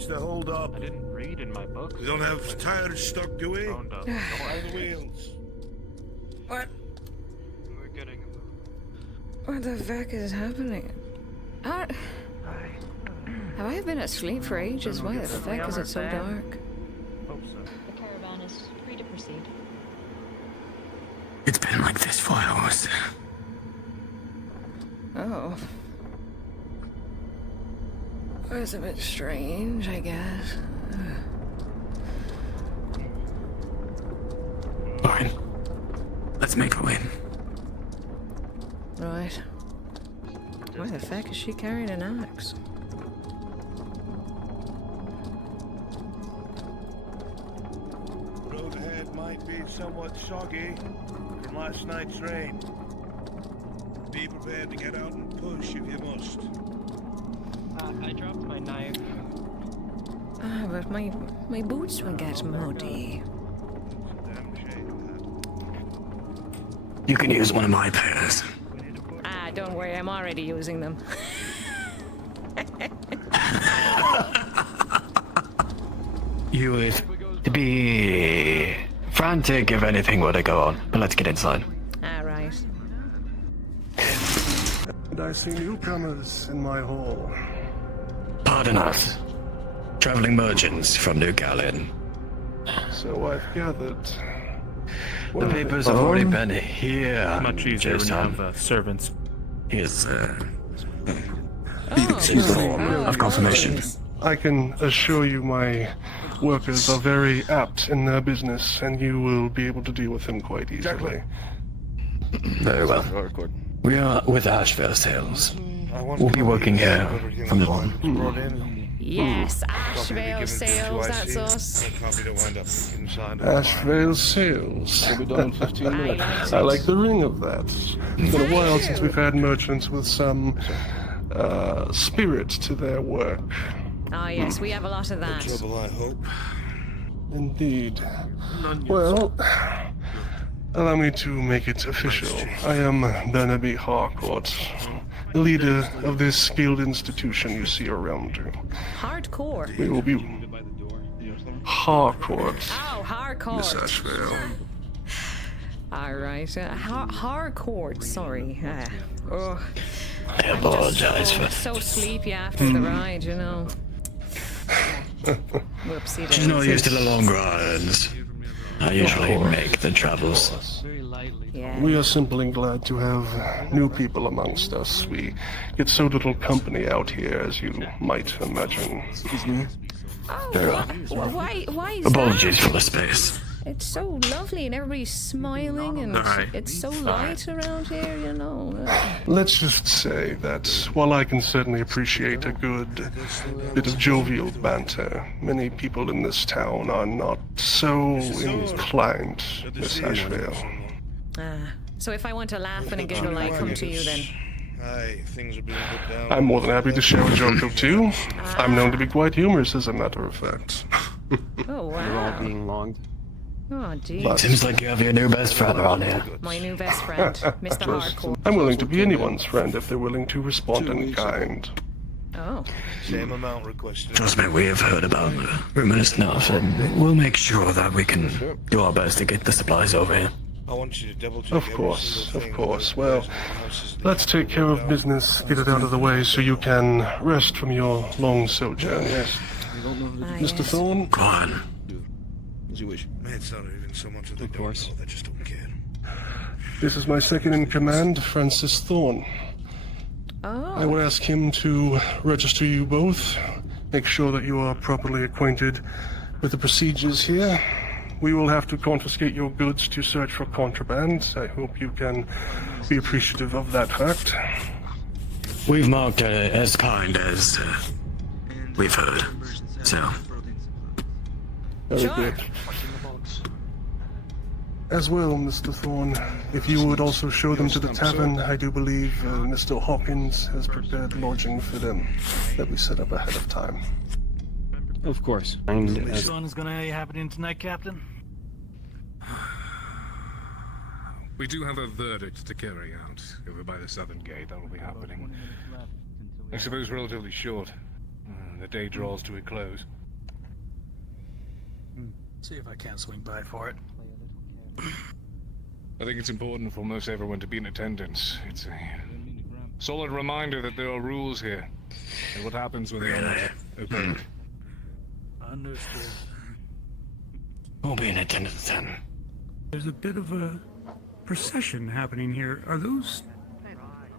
What's the hold up? I didn't read in my book. We don't have tires stuck, do we? Phoned up. All the wheels. What? We're getting a move. What the fuck is happening? Have I been asleep for ages? Why the fuck is it so dark? Hope so. The caravan is free to proceed. It's been like this for hours. Oh. That's a bit strange, I guess. Fine. Let's make a win. Right. Why the fuck is she carrying an axe? Road ahead might be somewhat soggy from last night's rain. Be prepared to get out and push if you must. I dropped my knife. Ah, but my boots will get muddy. Damn shame of You can use one of my pairs. Ah, don't worry, I'm already using them. You would be frantic if anything were to go on, but let's get inside. Ah, right. And I see newcomers in my hall. Pardon us. Traveling merchants from New Gallien. So I've gathered. The papers have already been here. Much easier when you have servants. Here's Oh, of confirmation. I can assure you my workers are very apt in their business, and you will be able to deal with them quite easily. Very well. We are with Ashvale Sales. We'll be working here from now on. yes, Ashvale Sales, that's us. Ashvale Sales. I like the ring of that. It's been a while since we've had merchants with some spirit to their work. Oh, yes, we have a lot of that. trouble, I hope. Indeed. Well, allow me to make it official. I am Barnaby Harcourt, the leader of this skilled institution you see around you. Hardcore. We will be Harcourt. Oh, hardcore. Miss Ashvale. All right, hardcore. Sorry. Oh, I apologize for. so sleepy after the ride, you know. Whoopsie. She's not used to the long rides. I usually make the travels. Very lightly. Yeah. We are simply glad to have new people amongst us. We get so little company out here, as you might imagine. Oh, Very well. why is Apologies that? for the space. It's so lovely and everybody's smiling and Alright. it's so light around here, you know. Let's just say that while I can certainly appreciate a good bit of jovial banter, many people in this town are not so inclined, Miss Ashvale. So if I want to laugh and a giggle, I come to you then. Aye, things are being put down. I'm more than happy to share a joke or two. I'm known to be quite humorous, as a matter of fact. Oh, They're all wow. being logged. Oh, gee. Seems like you have your new best friend around here. My new best friend, Mr. Hardcore. I'm willing to be anyone's friend if they're willing to respond in kind. Oh. Same amount requested. Trust me, we have heard about rumors enough, and we'll make sure that we can do our best to get the supplies over here. I want you to double check. Of course, of course. Well, let's take care of business, get it out of the way so you can rest from your long sojourn, yes? Mr. Thorne? Go on. As you wish. It's not even so much that they Of don't course. know, they just don't care. This is my second in command, Francis Thorne. I Oh. would ask him to register you both, make sure that you are properly acquainted with the procedures here. We will have to confiscate your goods to search for contraband. I hope you can be appreciative of that fact. We've marked her as kind as we've heard. So, Very good. As well, Mr. Thorne, if you would also show them to the tavern, I do believe Mr. Hawkins has prepared lodging for them that we set up ahead of time. Of course. And Which one is gonna be happening tonight, Captain? We do have a verdict to carry out over by the southern gate. That will be happening, I suppose, relatively short. the day draws to a close. See if I can't swing by for it. I think it's important for most everyone to be in attendance. It's a solid reminder that there are rules here, and what happens when they are not obeyed. Understood. We'll be in attendance then. There's a bit of a procession happening here. Are those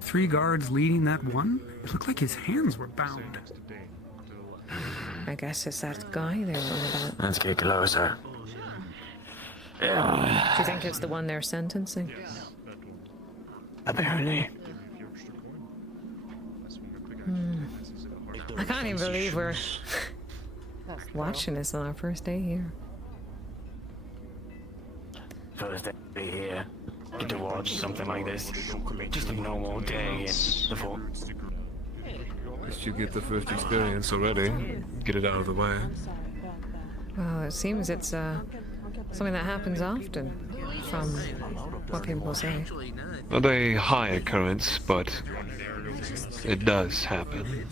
3 guards leading that one? It looked like his hands were bound. I guess it's that guy they were on about. Let's get closer. Do you think it's the one they're sentencing? Apparently. I can't even believe we're watching this on our first day here. First day here. Get to watch something like this. Just a normal day in the fort. At least you get the first experience already. Get it out of the way. Well, it seems it's something that happens often, from what people say. Not a high occurrence, but it does happen.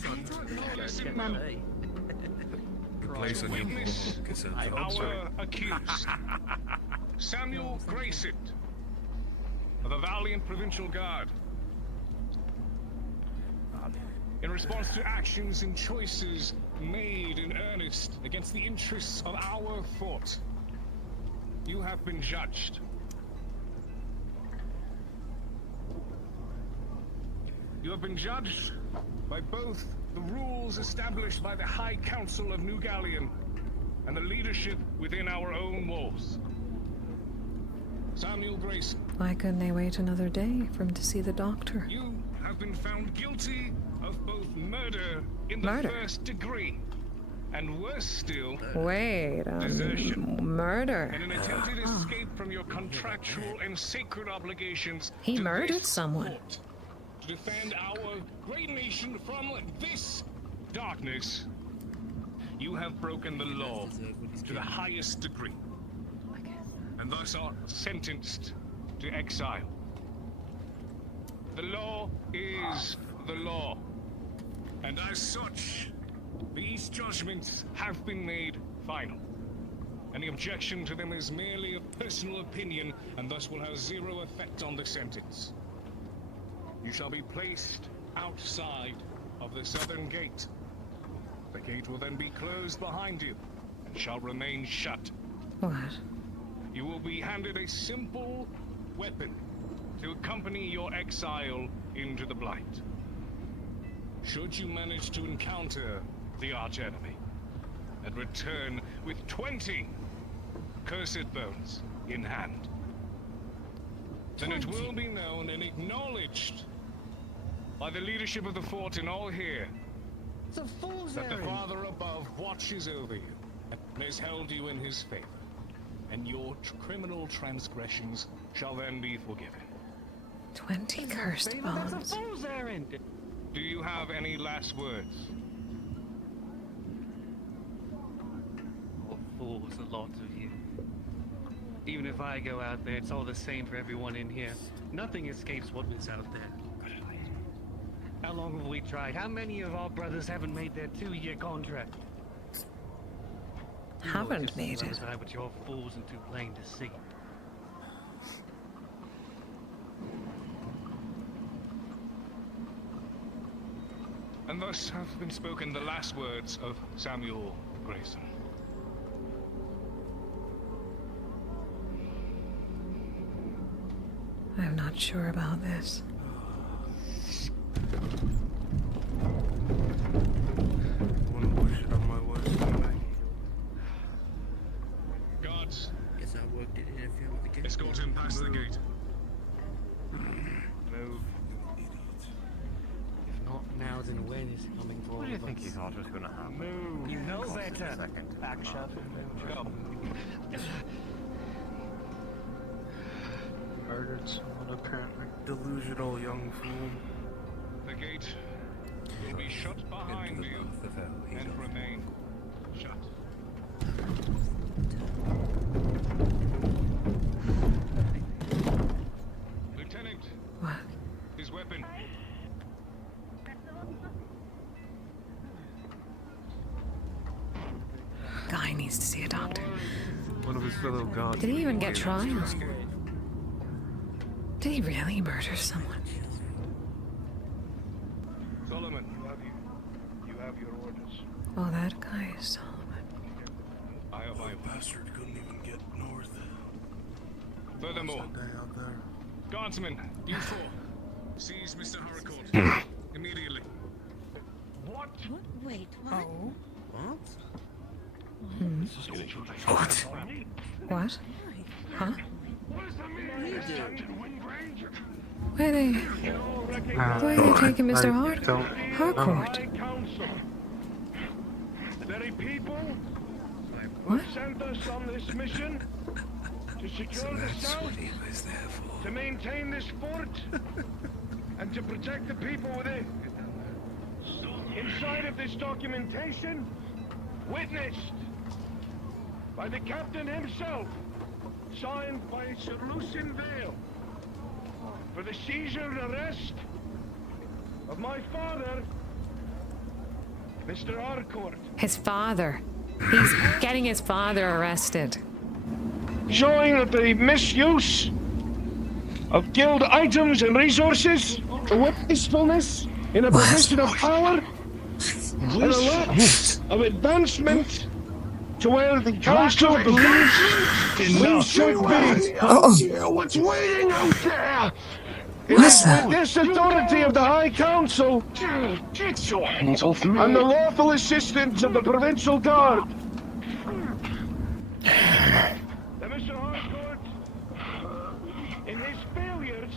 Our accused, Samuel Grayson, of the Valiant Provincial Guard. In response to actions and choices made in earnest against the interests of our fort, you have been judged. You have been judged by both the rules established by the High Council of New Galleon and the leadership within our own walls. Samuel Grayson. Why couldn't they wait another day for him to see the doctor? You have been found guilty of both murder in the first degree, and worse still, desertion. Murder. And an attempted escape from your contractual and sacred obligations. He murdered someone. To defend our great nation from this darkness, you have broken the law to the highest degree, and thus are sentenced to exile. The law is the law, and as such, these judgments have been made final. Any objection to them is merely a personal opinion, and thus will have zero effect on the sentence. You shall be placed outside of the southern gate. The gate will then be closed behind you, and shall remain shut. What? You will be handed a simple weapon to accompany your exile into the Blight. Should you manage to encounter the archenemy and return with 20 cursed bones in hand, then it will be known and acknowledged by the leadership of the fort and all here that the Father above watches over you and has held you in his favor, and your criminal transgressions shall then be forgiven. 20 cursed bones. Do you have any last words? Oh, fools, a lot of you. Even if I go out there, it's all the same for everyone in here. Nothing escapes what is out there. How long have we tried? How many of our brothers haven't made their 2-year contract? Haven't made it. But you're fools and too plain to see. And thus have been spoken the last words of Samuel Grayson. I'm not sure about this. Guards, escort him past the gate. Move. If not now, then when is it coming for all of us? What do you think you thought was going to happen? Move. You know better. Action. Go. Murdered someone, apparently. Delusional young fool. The gate will be shut behind you and remain shut. Lieutenant. What? His weapon. one of his fellow gods. Did he even get trial? Did he really murder someone? Solomon, you have your orders. Oh, that guy is Solomon. My bastard couldn't even get north. Furthermore, guardsmen, you four, seize Mr. Harcourt immediately. What? Wait, what? Oh. What? What? Huh? Why are they taking Mr. Harcourt? The very people What? who sent us on this mission to secure the south, to maintain this fort, and to protect the people within. Inside of this documentation, witnessed by the captain himself, signed by Sir Lucian Vale, for the seizure and arrest of my father, Mr. Harcourt. His father. He's getting his father arrested. Showing that the misuse of guild items and resources, the wastefulness in a position of power, and a lack of advancement to where the council believes we should be. What's waiting out there? What's that? This authority of the High Council and the lawful assistance of the Provincial Guard. That Mr. Harcourt, in his failures,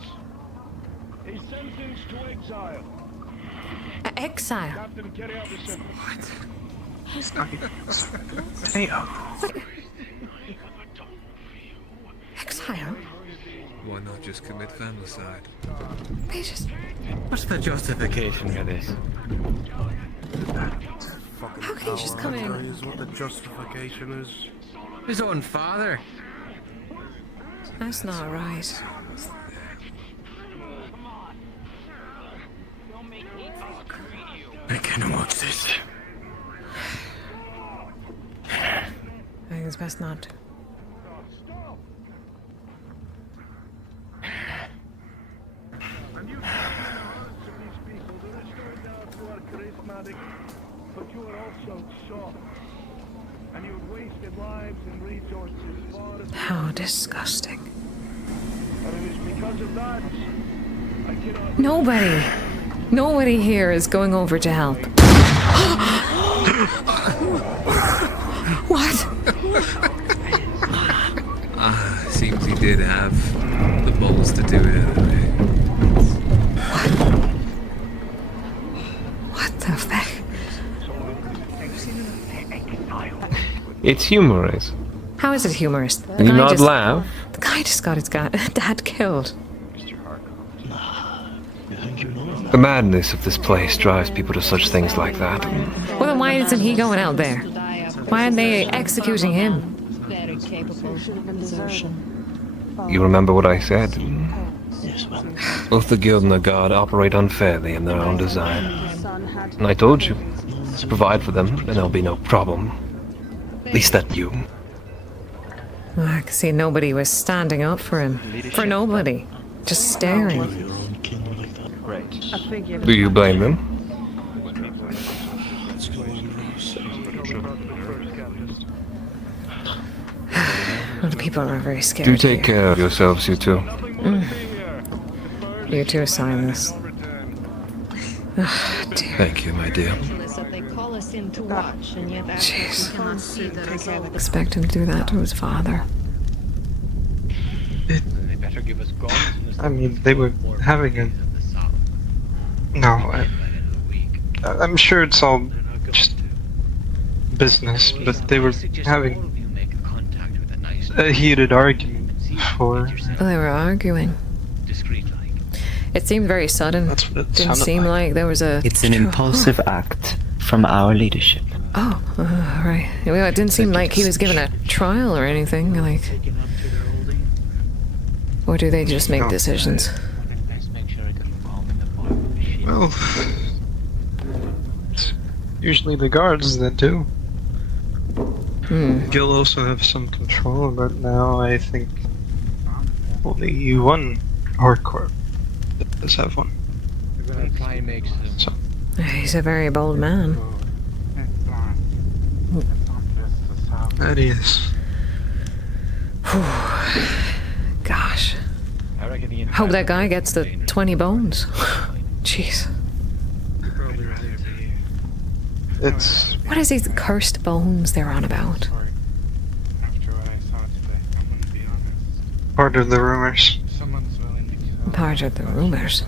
is sentenced to exile. Exile? Captain, carry out the sentence. Exile? Why not just commit familicide? They just... What's the justification for this? How can he just come in? Is what the justification is. His own father. That's not right. I can't watch this. I think it's best not to. And you have the hearts of these people. The restored now who are charismatic, but you are also soft. And you have wasted lives and resources far as... How disgusting. And it is because of that I cannot... Nobody here is going over to help. What? Seems he did have the balls to do it anyway. What the fuck? It's humorous. How is it humorous? Can you not laugh? The guy just got his dad killed. The madness of this place drives people to such things like that. Well, then why isn't he going out there? Why aren't they executing him? Very capable desertion. You remember what I said? Both the guild and the guard operate unfairly in their own design. And I told you, to provide for them, and there'll be no problem. At least that you. Oh, I can see nobody was standing up for him. For nobody. Just staring. Do you blame them? Well, the people are very scared. Do take care of yourselves, you two. You too, Silas. Oh, dear. Thank you, my dear. Jeez. Expect him to do that to his father. I mean, they were having a... No, I'm sure it's all just business, but they were having a heated argument for... Well, they were arguing. It seemed very sudden. Didn't seem like there was a... It's an impulsive act from our leadership. Oh, right. Well, it didn't seem like he was given a trial or anything, like... Or do they just make decisions? Well... It's usually the guards that do. You'll also have some control, but now I think only one hardcore does have one. So. He's a very bold man. That he is. Gosh. Hope that guy gets the 20 bones. Jeez. It's... What is these cursed bones they're on about? Part of the rumors. Part of the rumors?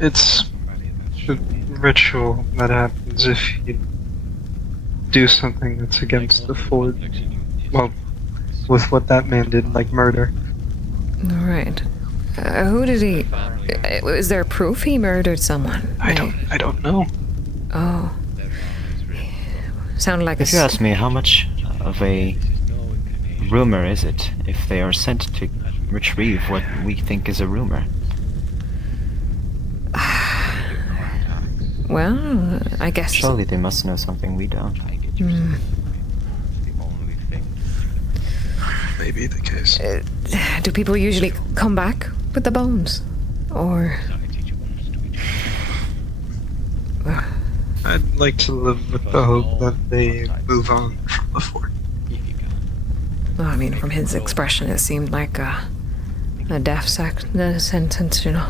It's a ritual that happens if you do something that's against the Ford. Well, with what that man did, like murder. Right. Who did he... Is there proof he murdered someone? I don't know. Oh. Sounded like if you ask me, how much of a rumor is it if they are sent to retrieve what we think is a rumor? Well, I guess... Surely they must know something we don't. May be the case. Do people usually come back with the bones? Or... I'd like to live with the hope that they move on from the fort. Well, I mean, from his expression, it seemed like a death sentence, you know.